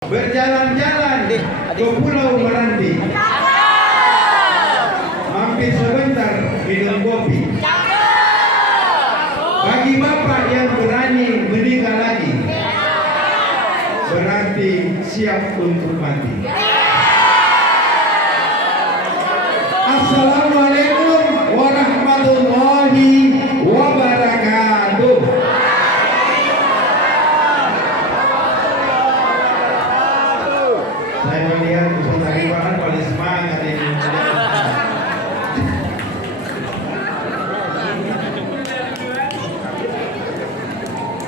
Berjalan-jalan ke Pulau Meranti, mampir sebentar minum kopi. Bagi bapak yang berani menikah lagi, berarti siap untuk mati. Assalamualaikum warahmatullahi wabarakatuh. Saya melihat Ustaz Arifahan paling semangat ini.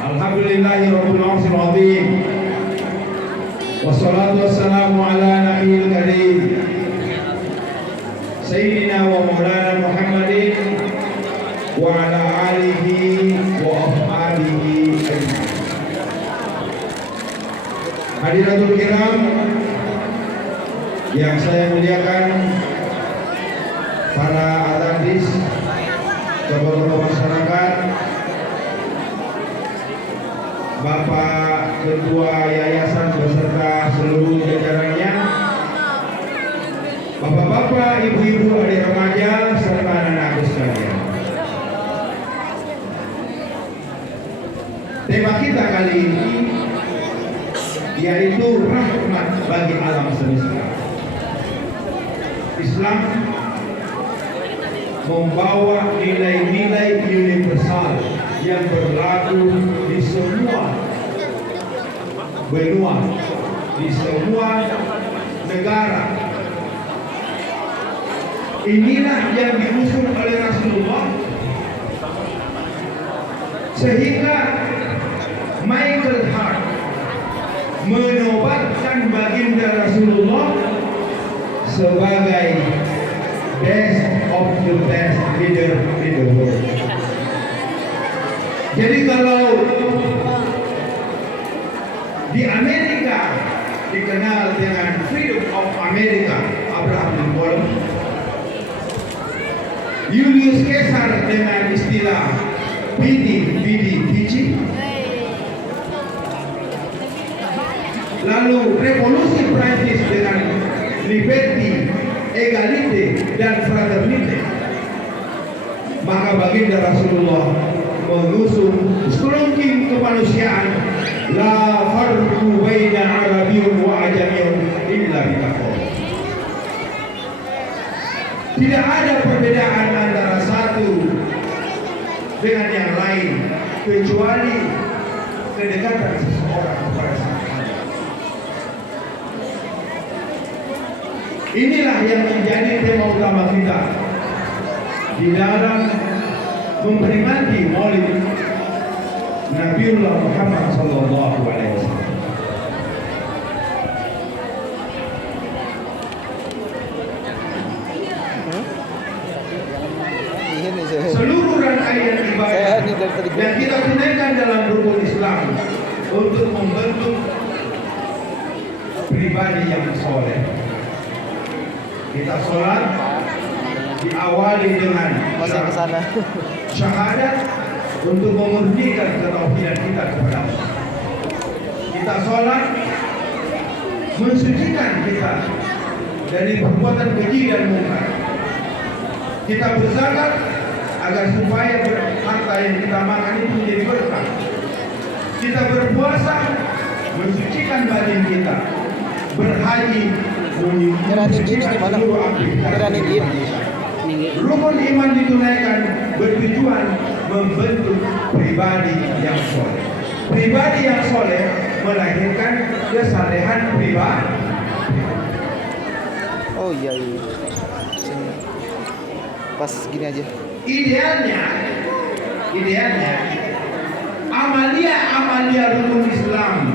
Alhamdulillahirabbil alamin. Wassalatu wassalamu ala nabiyil karim. Sayyidina wa maulana Muhammadin wa ala alihi wa ashabihi ajma'in. Hadiratul kiram yang saya muliakan, para artis, tokoh-tokoh masyarakat, Bapak Ketua Yayasan beserta seluruh jajarannya, Bapak-bapak, ibu-ibu, adik remaja, serta anak-anakku sekalian. Tema kita kali ini yaitu rahmat bagi alam semesta. Islam membawa nilai-nilai universal yang berlaku di semua benua, di semua negara. Inilah yang diusung oleh Rasulullah, sehingga Michael Hart menobatkan baginda Rasulullah sebagai best of the best leader in the world. Jadi kalau di Amerika dikenal dengan Freedom of America, Abraham Lincoln, Julius Caesar dengan istilah Vidi Vici, lalu revolusi Prancis dengan liberty, egalite, dan fraternite, maka baginda Rasulullah mengusung sekelumking kemanusiaan, la farqu baina arabiyyun wa ajamiyyun illa bitaqwa. Tidak ada perbedaan antara satu dengan yang lain kecuali kedekatan seseorang kepada sang Tuhan. Inilah yang menjadi tema utama kita di dalam memperingati Maulid Nabiullah Muhammad sallallahu alaihi wasallam. Seluruh rangkaian ibadah yang kita tunaikan dalam rukun Islam untuk membentuk pribadi yang soleh. Kita sholat diawali dengan syahadat untuk memurnikan ketauhidan kita kepada Allah. Kita sholat mensucikan kita dari perbuatan keji dan mungkar. Kita berzakat agar supaya harta yang kita makan itu menjadi berkah. Kita berpuasa mensucikan badan kita. Berhaji mensucikan seluruh aktivitas. Rukun iman ditunaikan bertujuan membentuk pribadi yang soleh. Pribadi yang soleh melahirkan kesalehan pribadi. Oh iya. Pas gini aja. Idealnya amalia rukun Islam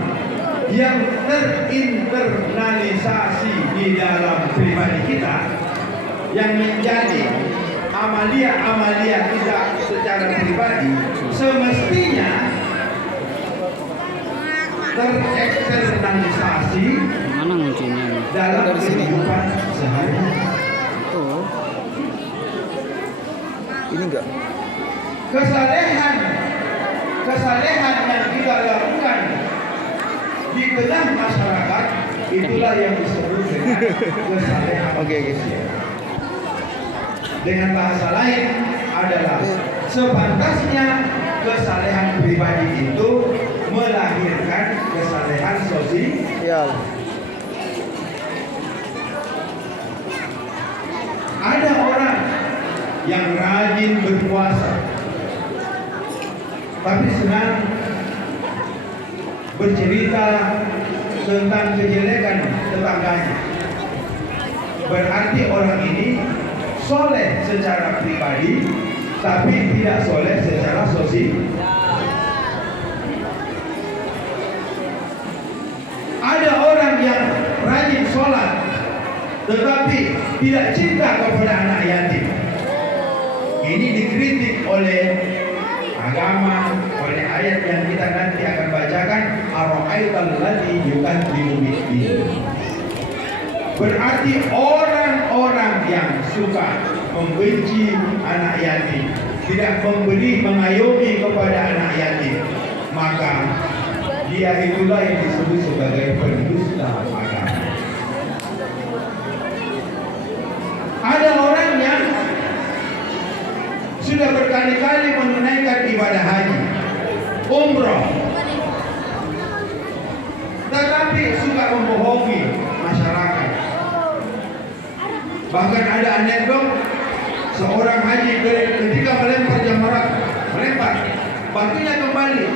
yang terinternalisasi di dalam pribadi kita, yang menjadi amalia kita secara pribadi, semestinya tereksternalisasi dalam kehidupan sehari-hari. Oh. Ini enggak. Kesalehan yang kita lakukan di tengah masyarakat, itulah yang disebut dengan kesalehan. Oke. Dengan bahasa lain adalah sepantasnya kesalehan pribadi itu melahirkan kesalehan sosial. Ada orang yang rajin berpuasa, tapi senang bercerita tentang kejelekan tetangganya. Berarti orang ini soleh secara pribadi, tapi tidak soleh secara sosial. Ada orang yang rajin sholat, tetapi tidak cinta kepada anak yatim. Ini dikritik oleh agama, oleh ayat yang kita nanti akan bacakan, ara'aital ladzi yukadzibu bid-din. Berarti orang-orang yang suka membenci anak yatim, tidak memberi mengayomi kepada anak yatim, maka dia itulah yang disebut sebagai pendusta agama. Ada orang yang sudah berkali-kali menunaikan ibadah haji, umroh, tetapi suka membohongi masyarakat. Bahkan ada anekdot seorang haji ketika melempar jamarat, batunya kembali.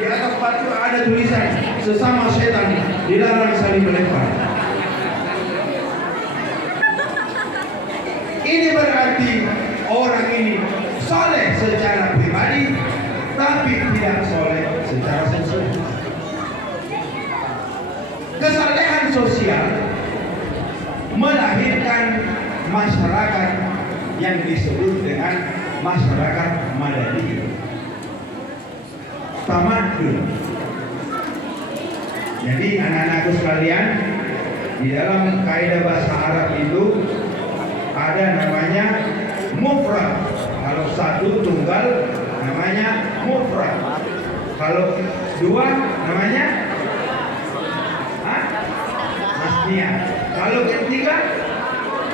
Di atas batu ada tulisan, sesama setan dilarang saling melempar. Ini berarti orang ini soleh secara pribadi, tapi tidak soleh secara sosial. Kesalehan sosial melahirkan masyarakat yang disebut dengan masyarakat madani, tamadun. Jadi anak-anakku sekalian, di dalam kaidah bahasa Arab itu ada namanya mufrad. Kalau satu tunggal namanya mufrad. Kalau dua namanya tasniyah. Kalau ketiga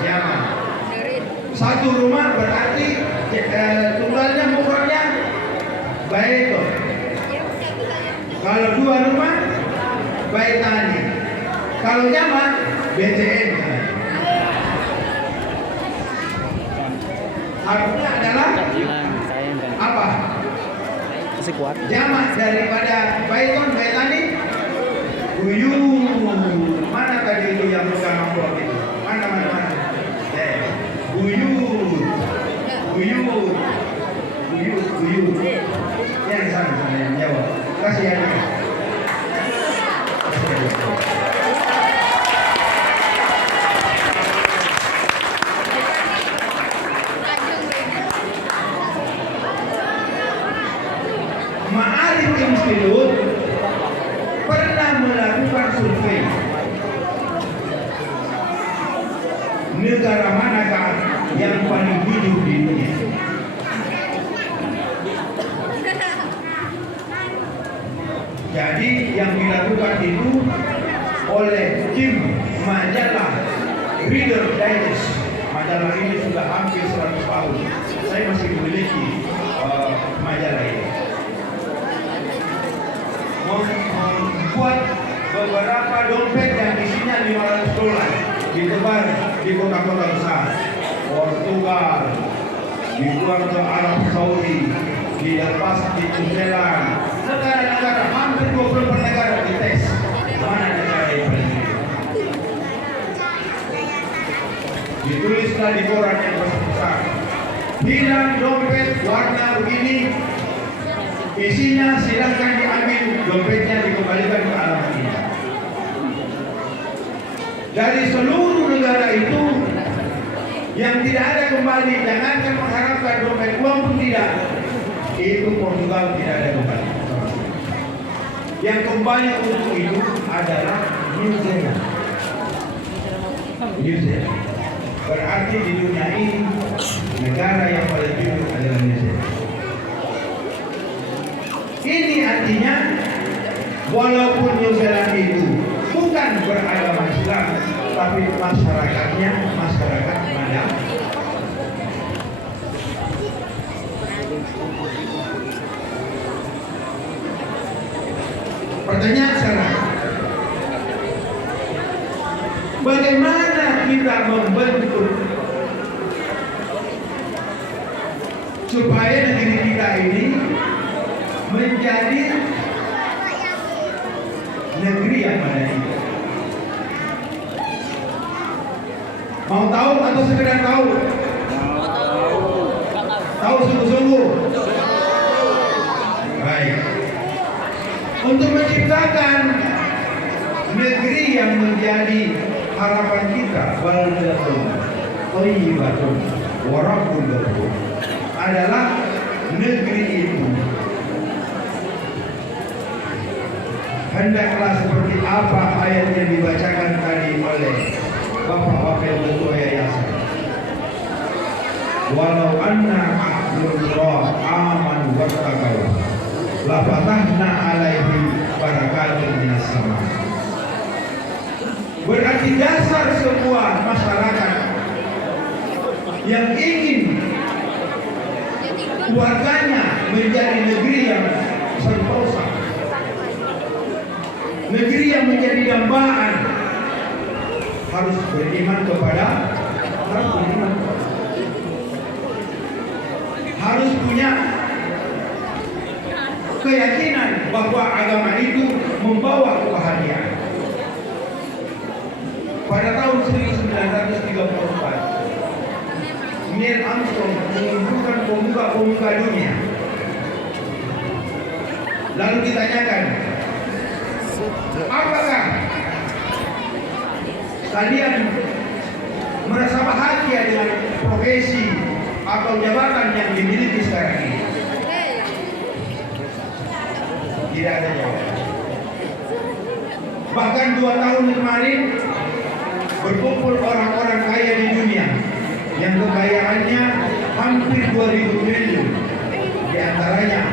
jamak. Satu rumah berarti tunggalnya mufradnya baitun. Kalau dua rumah baitani. Kalau jamak BTN. Artinya adalah apa? Masih kuat. Jamak daripada baitun, baitani, buyut. Mana tadi itu yang pegang amplop itu? Mana? Buyut. Yang sana yang jawab. Kasih ya. Ma'arif Institute pernah melakukan survei negara manakah yang paling hidup di dunia. Jadi yang dilakukan itu oleh tim majalah Reader Digest. Majalah ini sudah hampir 100 tahun. Saya masih memiliki majalah ini. Membuat beberapa dompet yang isinya $500 ditebar di kota-kota besar, Portugal, dibuat ke Arab Saudi, dilepas di New Zealand, negara-negara hampir 24 negara dites mana negara yang paling ditulislah di koran yang besar, hilang dompet warna begini, isinya silakan diambil, dompetnya dikembalikan ke alamat ini. Dari seluruh negara itu yang tidak ada kembali, jangankan mengharapkan dompet uang pun tidak. Itu Portugal tidak ada kembali. Yang kembali untuk itu adalah New Zealand. Berarti di dunia ini negara yang paling jujur adalah New Zealand. Ini artinya Walaupun New Zealand itu bukan beragama Islam, tapi masyarakatnya masyarakat mana? Pertanyaan sekarang, bagaimana kita membentuk supaya negeri kita ini menjadi negeri yang madani? Mau tahu atau sekedar tahu? Tahu sungguh-sungguh? Baik. Untuk menciptakan negeri yang menjadi harapan kita, baldatun thayyibatun wa rabbul ghafur, adalah negeri itu hendaklah seperti apa ayat yang dibacakan tadi oleh Bapak Wakil Ketua Yayasan. Walau anna ahlul qura amanu wattaqaw la fatahna alaihim barakatun minas sama. Berarti dasar semua masyarakat yang ingin keluarganya menjadi negeri yang sentosa, negeri yang menjadi dambaan, harus beriman kepada, harus punya keyakinan bahwa agama itu membawa kebahagiaan. Pada tahun 1934, Neil Armstrong mengumpulkan pemuka-pemuka dunia. Lalu ditanyakan, apakah kalian merasa bahagia dengan profesi atau jabatan yang dimiliki sekarang ini? Tidak ada jawaban. Bahkan 2 tahun kemarin berkumpul orang-orang kaya di dunia yang kekayaannya hampir 2.000 triliun. Di antaranya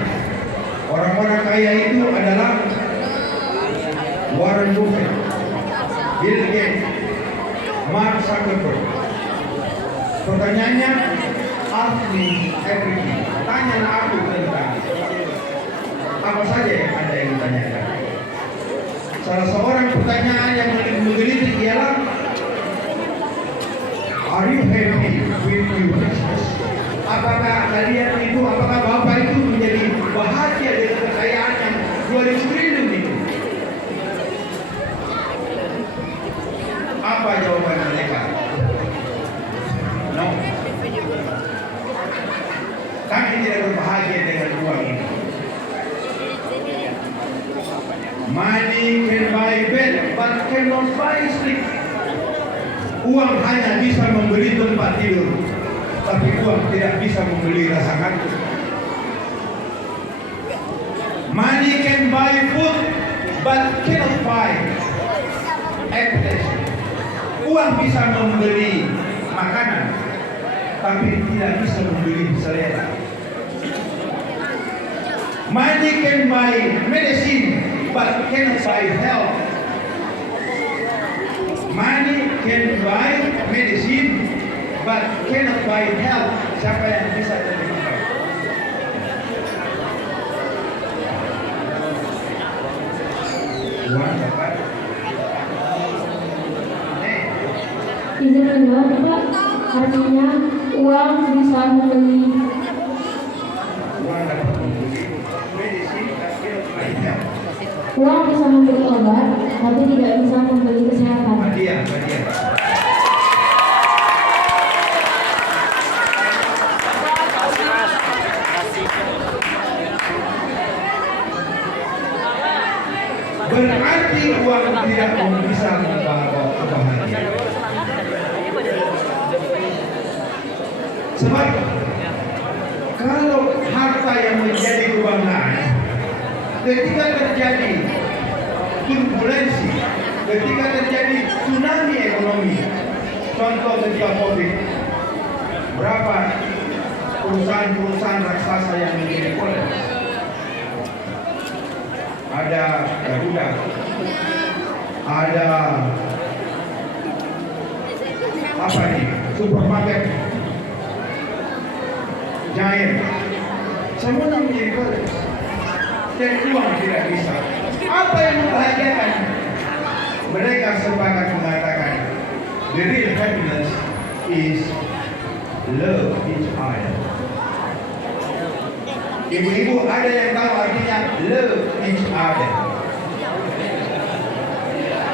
orang-orang kaya itu adalah Warren Buffett, Bill Gates, Mark Zuckerberg. Pertanyaannya, ask me everything. Tanyalah aku tentang apa saja yang Anda yang ditanyakan. Salah seorang pertanyaan yang menggelitik ialah, are you happy with your business? Apakah kalian itu, apakah Bapak itu menjadi bahagia dengan kekayaan yang 2.000 triliun itu? Apa jawaban mereka? No. Kami tidak berbahagia dengan uang ini. Money can buy bed, but cannot buy sleep. Uang hanya bisa membeli tempat tidur, tapi uang tidak bisa membeli rasa kantuk. Money can buy food, but cannot buy happiness. Uang bisa membeli makanan, tapi tidak bisa membeli selera. Money can buy medicine, but cannot buy health. Money can buy medicine, but cannot buy health. Siapa yang bisa terima? Uang dapat. Izin menjawab, Pak. Artinya uang bisa membeli. Uang dapat membeli medicine, but cannot buy health. Uang bisa membeli obat, tapi tidak bisa membeli kesehatan. Hadiah. Berarti uang tidak bisa membawa kebahagiaan. Sebab kalau harta yang menjadi kebanggaan, ketika terjadi turbulensi, ketika terjadi tsunami ekonomi, contoh ketika COVID, berapa perusahaan-perusahaan raksasa yang menjadi kolaps? ada gudang, ada apa nih, supermarket, Giant, semuanya menjadi bagus. Dan uang tidak bisa. Apa yang membahagiakan? Mereka sepakat mengatakan, the real happiness is love each other. Ibu-ibu ada yang tahu artinya love each other?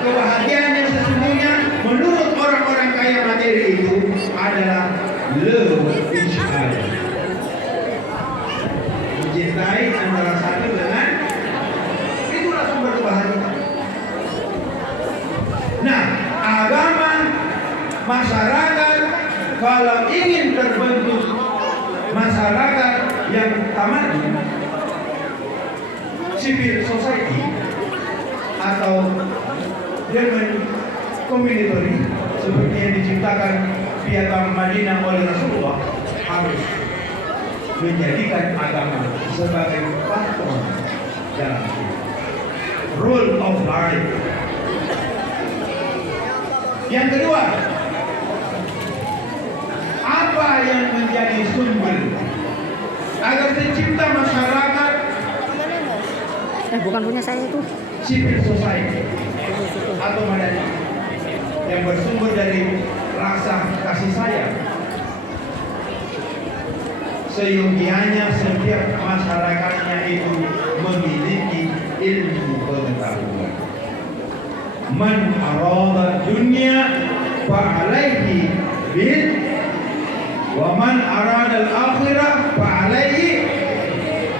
Kebahagiaan yang sesungguhnya menurut orang-orang kaya materi itu adalah love each other. Mencintai antara satu dengan, itulah sumber kebahagiaan. Nah, agama, masyarakat kalau ingin terbentuk masyarakat yang tamadun, civil society atau German community seperti yang diciptakan Piagam Madinah oleh Rasulullah, harus menjadikan agama sebagai patron dalam hidup, rule of life. Yang kedua, apa yang menjadi sumber agar tercipta masyarakat bukan punya saya itu. civil society atau madani yang bersumber dari rasa kasih sayang? Seyogianya setiap masyarakatnya itu memiliki ilmu pengetahuan. Man arada dunya fa'alaihi bil wa man arada al-akhirah fa'alaihi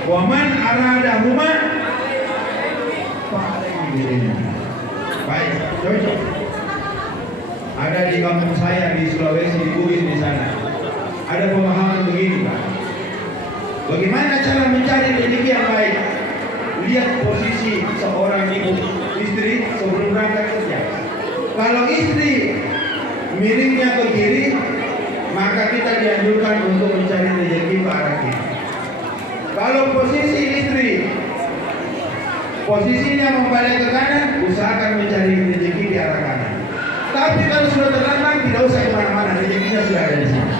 wa man arada huma fa'alaihi bil. Baik, cocok. Ada di kampung saya di Sulawesi, di Bugis di sana. Ada pemahaman begini, Pak. Bagaimana cara mencari rezeki yang baik? Lihat posisi seorang ibu istri sebelum berangkat kerja. Kalau istri miringnya ke kiri, maka kita dianjurkan untuk mencari rezeki ke arah kiri. Kalau posisi istri posisinya membalik ke kanan, usahakan mencari rezeki di arah kanan. Tapi kalau sudah terlentang, tidak usah kemana-mana, rezekinya sudah ada di sini.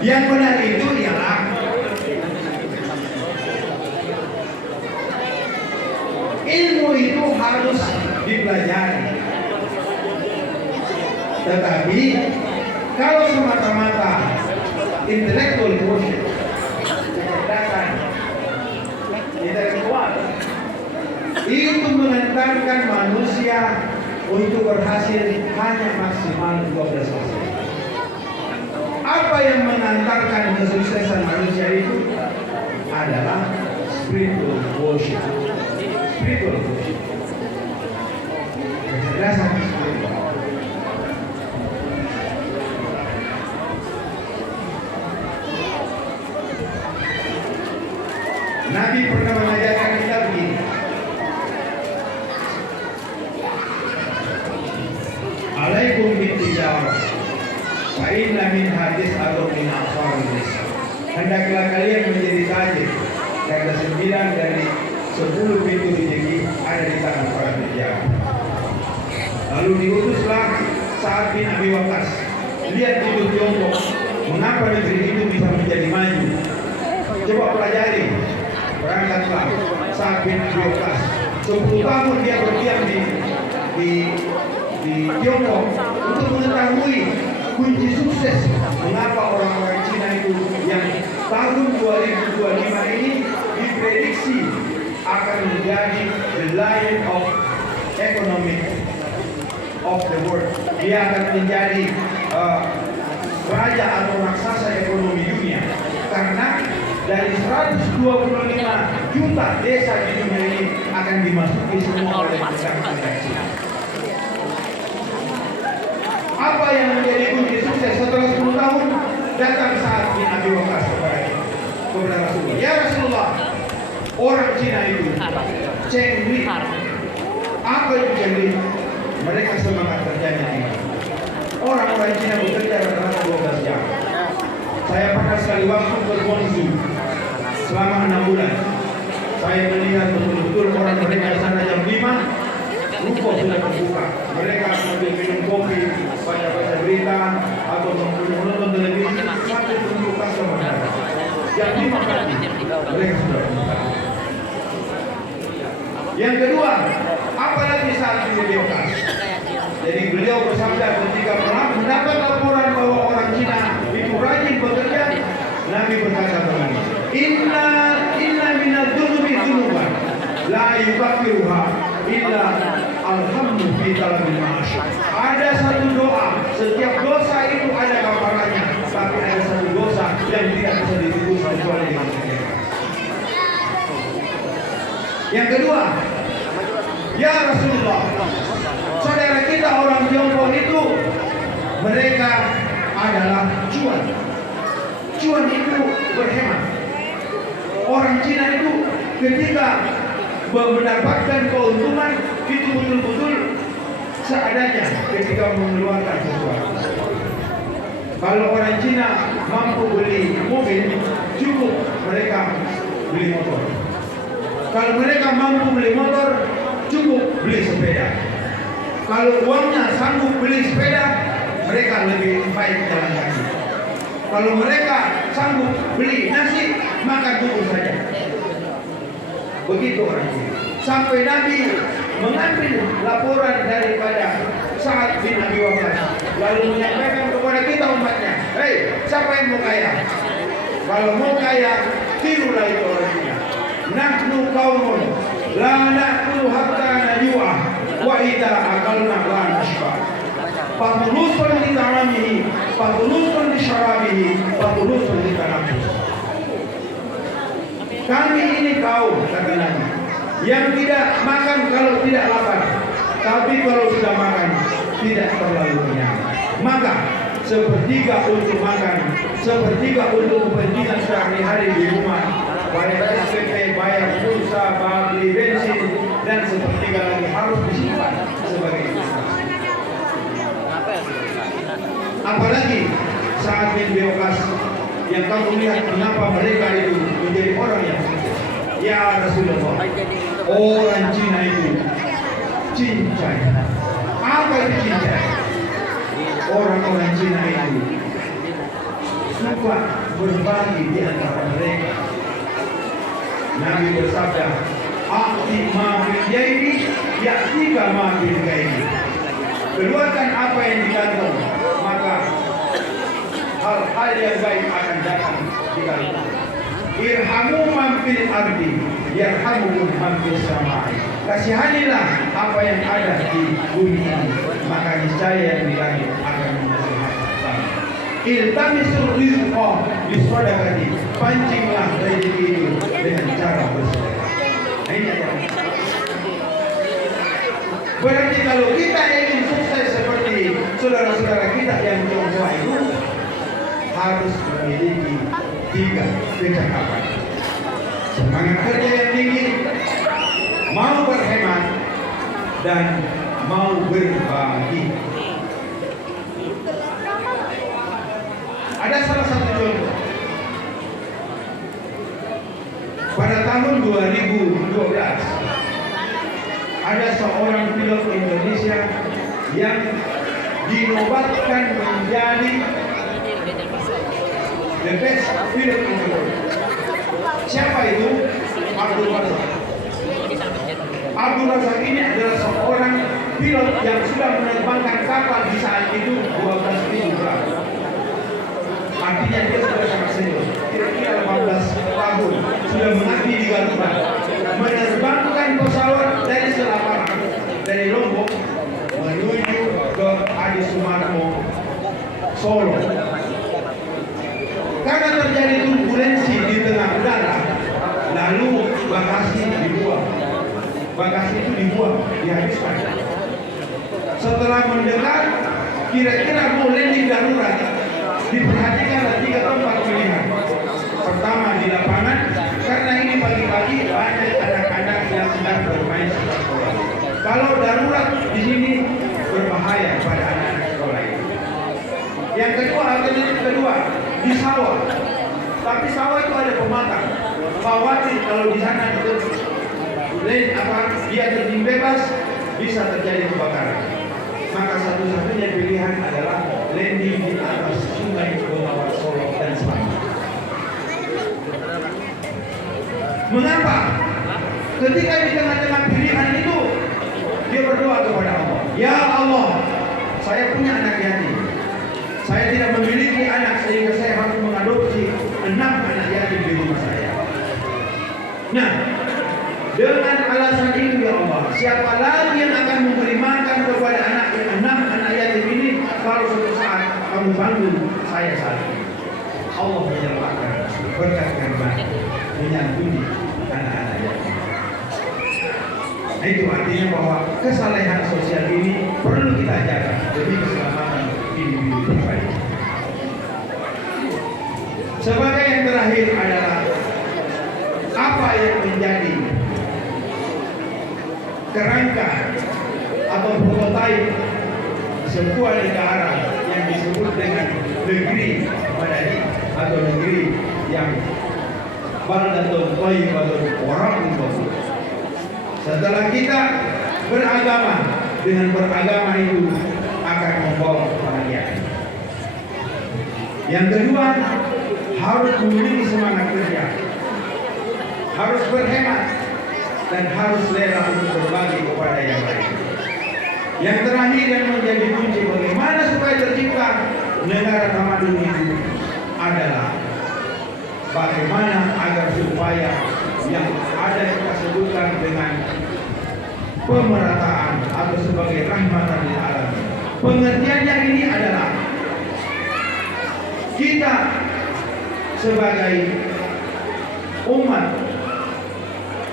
Yang benar itu ialah ilmu itu harus dipelajari. Tetapi kalau semata-mata intellectual quotient, kecerdasan intelektual itu mengantarkan manusia untuk berhasil hanya maksimal 12%. Apa yang mengantarkan kesuksesan manusia itu adalah spiritual worship. Spiritual worship. Kecerdasan spiritual. Nabi pernah mengajarkan kita begini. Alaikum bittijarah. Fa'inna min hadis atau min akhbaris. Hendaklah kalian menjadi tajir, karena 9 dari 10 pintu rezeki ada di tangan para penjara. Lalu diutuslah Sa'ad bin Abi Waqqas. Lihat itu Tiongkok, mengapa negeri itu bisa menjadi maju? Coba pelajari. Berangkatlah Sa'ad bin Abi Waqqas. 10 tahun dia berdiam di Tiongkok untuk mengetahui kunci sukses mengapa orang-orang Cina itu yang tahun 2025 ini diprediksi akan menjadi the lion of economic of the world. Dia akan menjadi raja atau raksasa ekonomi dunia karena dari 125 juta desa di dunia ini akan dimasuki semua oleh pedagang Cina. Apa yang menjadi kunci sukses setelah 10 tahun? Datang Sa'ad bin Abi Waqqas kepada Rasulullah. Ya Rasulullah, orang Cina itu cengli. Apa itu cengli? Mereka semangat kerjanya ini. Orang-orang Cina bekerja rata-rata 12 jam. Saya pernah sekali waktu berkongsi selama 6 bulan. Saya melihat betul-betul orang mereka sana jam 5, ruko sudah terbuka. Mereka sambil minum kopi, baca-baca berita, atau menonton televisi, sambil menunggu customer. Jam 5 pagi, mereka sudah terbuka. Yang kedua, apalagi saat ini beliau jadi beliau bersabda ketika mendapat laporan bahwa orang Cina itu rajin bekerja, Nabi berkata begini, Inna minad dunubi dunuban la yukaffiruha illa alhamdu fi talabil ma'ash. Ada satu doa, setiap dosa itu ada kafarannya, tapi ada satu dosa yang tidak bisa ditebus kecuali dengan sedekah. Yang kedua, ya Rasulullah, saudara kita orang Tiongkok itu mereka adalah cuan. Cuan itu berhemat. Orang Cina itu ketika mendapatkan keuntungan itu betul-betul seadanya ketika mengeluarkan sesuatu. Kalau orang Cina mampu beli mobil, cukup mereka beli motor. Kalau mereka mampu beli motor, cukup beli sepeda. Kalau uangnya sanggup beli sepeda, mereka lebih baik jalan kaki. Kalau mereka sanggup beli nasi, makan bubur saja. Begitu orang ini. Sampai Nabi mengambil laporan daripada Sa'ad bin Abi Waqqas, lalu menyampaikan kepada kita umatnya, hei, siapa yang mau kaya? Kalau mau kaya, tirulah itu orang Cina. Nahnu qaumun la na'kulu hatta najua wa idza akalna la nashba. Fatulusun li ta'amihi, fatulusun li syarabihi, fatulusun li tanafus. Kami ini kaum, kata Nabi, yang tidak makan kalau tidak lapar, tapi kalau sudah makan tidak terlalu kenyang. Maka sepertiga untuk makan, sepertiga untuk kepentingan sehari-hari di rumah, bayar SPP, bayar pulsa, beli bensin, dan sepertiga lagi harus disimpan sebagai investasi. Apalagi saat yang biogas yang kamu lihat kenapa mereka itu menjadi orang yang sukses. Ya Rasulullah, orang Cina itu cincai. Apa itu cincai? Orang-orang Cina itu suka berbagi di antara mereka. Nabi bersabda, "Aqti ma fil jaini, ya'tika ma fil ghaini." Keluarkan apa yang di kantong, maka hal-hal yang baik akan datang di kantong. Irhamu man fil ardi, yarhamukum man fis samai. Kasihanilah apa yang ada di bumi ini, maka niscaya yang di langit akan menasihati. Iltamisul rizqa bisadaqati, pancinglah rezeki itu dengan cara bersedekah. Ini ya. Berarti kalau kita ingin sukses seperti saudara-saudara kita yang Tionghoa itu, harus memiliki 3 kecakapan: semangat kerja yang tinggi, mau berhemat, dan mau berbagi. Ada salah satu contoh. Pada tahun 2012, ada seorang pilot Indonesia yang dinobatkan menjadi the best pilot in the world. Siapa itu? Abdul Razak. Abdul Razak ini adalah seorang pilot yang sudah menerbangkan kapal di saat itu 12.000 gram. Artinya dia sudah sangat senior, kira-kira 18 tahun sudah mengabdi di Garuda, menerbangkan pesawat dari Selapang, dari Lombok menuju ke Adi Sumarmo, Solo. Karena terjadi turbulensi di tengah udara, lalu bagasi dibuang. Bagasi itu dibuang, dihabiskan. Setelah mendengar kira-kira mau landing darurat, diperhatikanlah 3 tempat pilihan. Pertama, di lapangan, karena ini pagi-pagi banyak anak-anak yang sedang bermain sepak bola. Kalau darurat di sini berbahaya pada anak-anak sekolah ini. Yang kedua, alternatif kedua, di sawah. Tapi sawah itu ada pematang. Khawatir kalau di sana itu dia terjun bebas, bisa terjadi kebakaran. Maka satu-satunya pilihan adalah landing di atas sungai Bengawan Solo dan Semarang. Mengapa? Ketika di tengah-tengah pilihan itu, dia berdoa kepada Allah. Ya Allah, saya punya anak yatim. Saya tidak memiliki anak sehingga saya harus mengadopsi 6 anak yatim di rumah saya. Nah, dengan alasan itu ya Allah, siapa lagi yang akan memberi makan kepada anak yang 6 anak yatim ini kalau suatu saat kamu bantu saya saat ini? Allah menyelamatkan berkat karena menyantuni anak-anak yatim. Nah, itu artinya bahwa kesalehan sosial ini perlu kita jaga demi keselamatan individu terbaik. Sebagai yang terakhir adalah apa yang menjadi kerangka atau prototipe sebuah negara yang disebut dengan negeri madani atau negeri yang baldatun thayyibatun wa rabbun ghafur. Setelah kita beragama, dengan beragama itu akan membawa kebahagiaan. Yang kedua, harus memiliki semangat kerja, harus berhemat, dan harus rela untuk berbagi kepada yang lain. Yang terakhir yang menjadi kunci bagaimana supaya tercipta negara tamadun itu adalah bagaimana agar supaya yang ada kita sebutkan dengan pemerataan atau sebagai rahmatan lil alamin. Pengertiannya ini adalah kita sebagai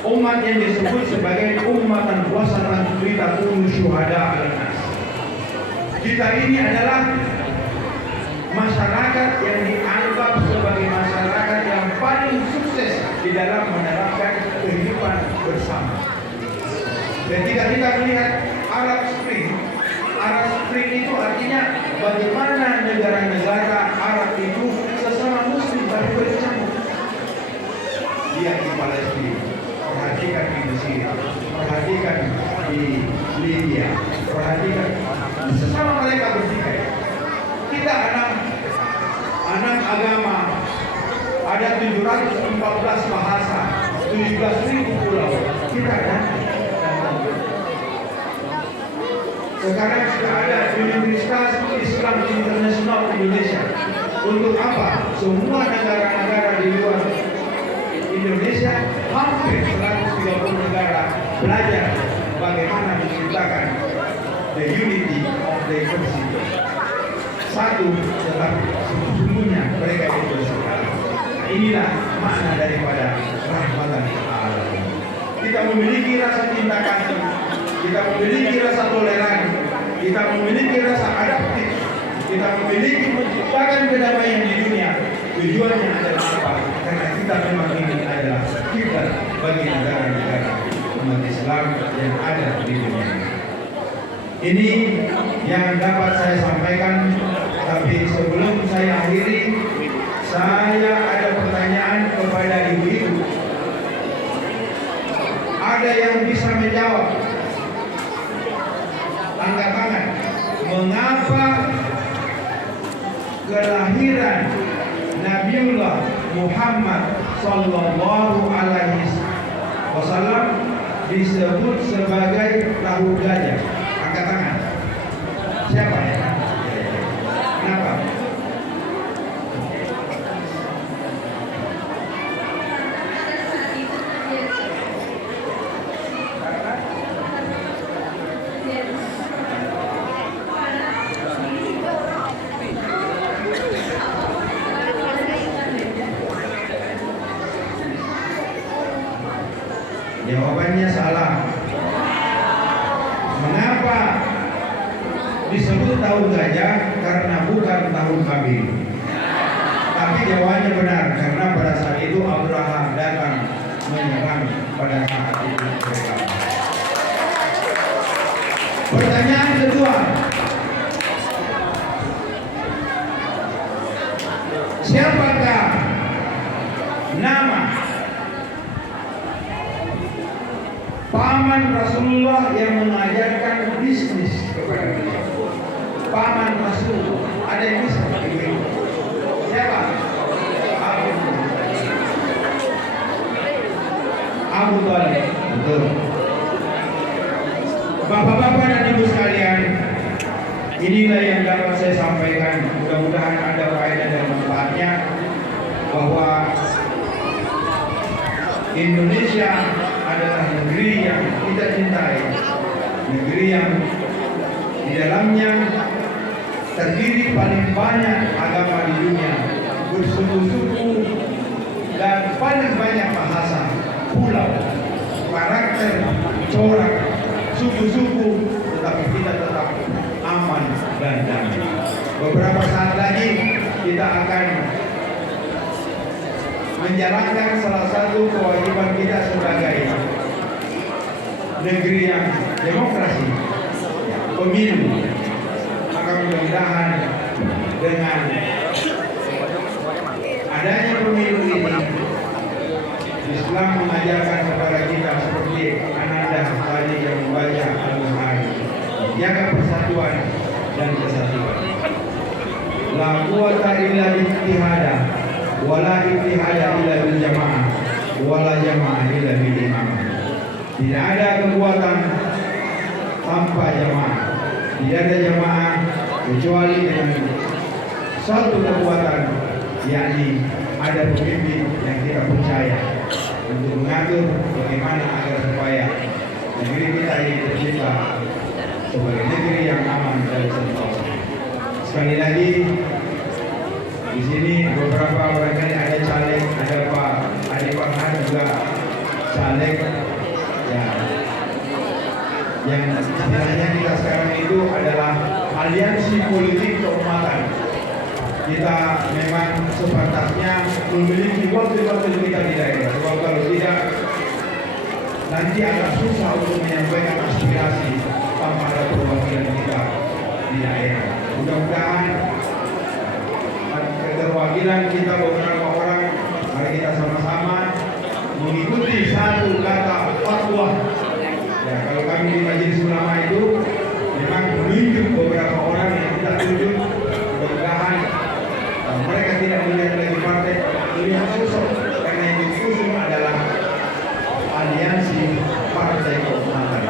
umat yang disebut sebagai ummatan wasatan litakunu syuhada 'alan nas. Kita ini adalah masyarakat yang dianggap sebagai masyarakat yang paling sukses di dalam menerapkan kehidupan bersama. Ketika kita melihat Arab Spring itu artinya bagaimana negara-negara Arab itu sesama Muslim tapi bercampur. Lihat di Palestina, perhatikan di Mesir, perhatikan di Libya, perhatikan sesama mereka bertikai. Kita anak agama, ada 714 bahasa, 17.000 pulau. Kita ada. Sekarang sudah ada Universitas Islam Internasional Indonesia. Untuk apa? Semua negara-negara di luar Indonesia, hampir 130 negara belajar bagaimana menciptakan the unity of diversity. Satu, tetapi sesungguhnya mereka itu bersekali. Inilah makna daripada rahmatan Allah. Kita memiliki rasa cinta kasih, kita memiliki rasa toleran, kita memiliki rasa adaptif, kita memiliki menciptakan kedamaian di dunia. Tujuannya adalah apa? Karena kita memang ini adalah kiblat bagi negara-negara umat Islam yang ada di dunia. Ini yang dapat saya sampaikan. Tapi sebelum saya akhiri, saya ada pertanyaan kepada ibu-ibu. Ada yang bisa menjawab? Angkat tangan. Mengapa kelahiran Nabiullah Muhammad Sallallahu Alaihi Wasallam disebut sebagai tahu gajah? Angkat tangan. Siapa ya? Kenapa? Jawabannya salah. Mengapa disebut tahu gajah? Karena bukan tahu kambing. Tapi jawabannya benar, karena pada saat itu Abraham datang menyerang pada saat itu mereka. Pertanyaan kedua, siapa paman Rasulullah yang mengajarkan bisnis kepada beliau. Paman Rasul, ada yang bisa begitu. Siapa? Abu Talib. Betul. Bapak-bapak dan ibu sekalian, inilah yang dapat saya sampaikan. Mudah-mudahan ada faedah dan manfaatnya, bahwa Indonesia adalah negeri yang kita cintai, negeri yang di dalamnya terdiri paling banyak agama di dunia, bersuku-suku dan paling banyak bahasa, pulau, karakter, corak, suku-suku, tetapi kita tetap aman dan damai. Beberapa saat lagi kita akan menjalankan salah satu kewajiban kita sebagai negeri yang demokrasi, pemilu. Maka mudah-mudahan dengan adanya pemilu ini, Islam mengajarkan kepada kita seperti Ananda tadi yang membaca Al-Quran, jaga persatuan dan kesatuan. La quwata illa bittihada, wala ittihada illa bil jamaah, wala jamaah illa bil imam. Tidak ada kekuatan tanpa jamaah, tidak ada jamaah kecuali dengan satu kekuatan, yakni ada pemimpin yang kita percaya untuk mengatur bagaimana agar supaya negeri kita ini tercipta sebagai negeri yang aman dan sentosa. Sekali lagi, di sini beberapa barangkali ada caleg, ada Pak Adi Farhan juga caleg, ya, yang istilahnya kita sekarang itu adalah aliansi politik keumatan. Kita memang sepantasnya memiliki wakil-wakil kita di daerah. Sebab kalau tidak, nanti agak susah untuk menyampaikan aspirasi tanpa ada perwakilan kita di daerah. Mudah-mudahan keterwakilan kita beberapa orang, mari kita sama-sama mengikuti satu kata fatwa. Ya, kalau kami di Majelis Ulama itu memang menunjuk beberapa orang yang kita tunjuk. Mudah-mudahan mereka tidak melihat lagi partai, melihat sosok, karena yang diusung adalah aliansi partai keumatan.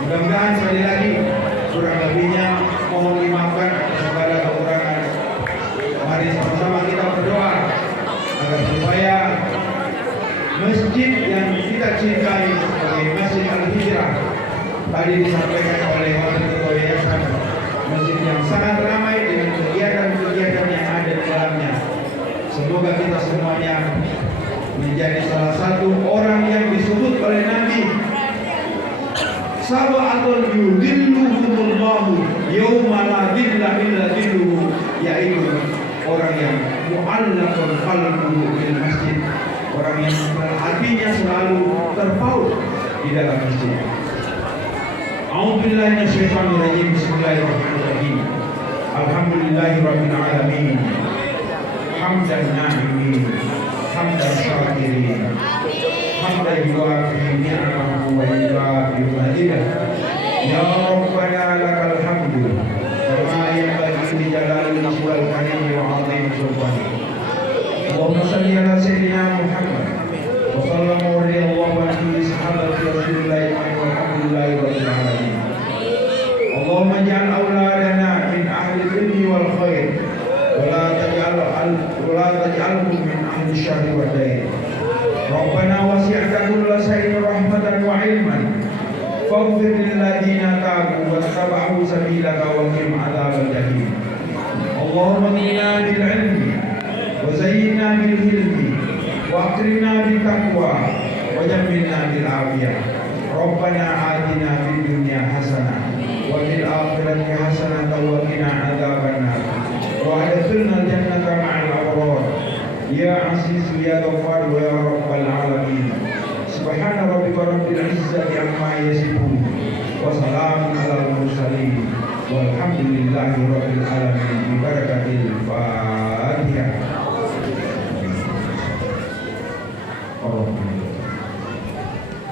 Mudah-mudahan sekali lagi, kurang lebihnya mohon dimaafkan segala kekurangan. Mari sama-sama kita berdoa agar supaya masjid yang kita cintai sebagai Masjid Al-Hijrah, tadi disampaikan oleh Wakil Ketua Yayasan, masjid yang sangat ramai dengan kegiatan-kegiatan yang ada di dalamnya. Semoga kita semuanya menjadi salah satu orang yang disebut oleh Nabi sab'atun yudhilluhumullahu yauma la dhilla illa dhilluhu, yaitu orang yang mu'allaqun qalbuhu bil masjid, orang yang hatinya selalu terpaut di dalam masjid. A'udzubillahi minasyaitonir rajim. Bismillahirrahmanirrahim. Alhamdulillahirabbil alamin. Hamdan na'imin, hamdan syakirin, hamdan yuwafi ni'amahu wa yuwafi fadilah. Ya Rabbana lakal hamdu kama yanbaghi li jalali wajhikal karim wa 'azimi sultanik. Allahumma shalli ala sayyidina Muhammad wa sallallahu alaihi wa sahabati Rasulillah walhamdulillahi rabbil alamin. Allahumma ij'al auladana min ahli ilmi wal khair wa la taj'alhum min ahli syarri wad dain. Rabbana wasi'ta kulla shay'in rahmatan wa 'ilman faghfir lil ladzina tabu wattaba'u sabilaka wa qim 'adzabal jahim. Allahumma qina bil 'ilmi wa zayyinna bil hilmi wa akrimna bil taqwa wa jammilna bil 'afiyah. Rabbana atina fid dunya hasanah wa fil akhirati hasanah wa qina 'adzabannar wa adkhilna jannata ma'al abrar. Ya Aziz ya Ghaffar ya Rabbal alamin. Subhana rabbika rabbil izzati amma yasifun wa salamun alal mursalin walhamdulillahi rabbil alamin. Bi barakatil Fatihah.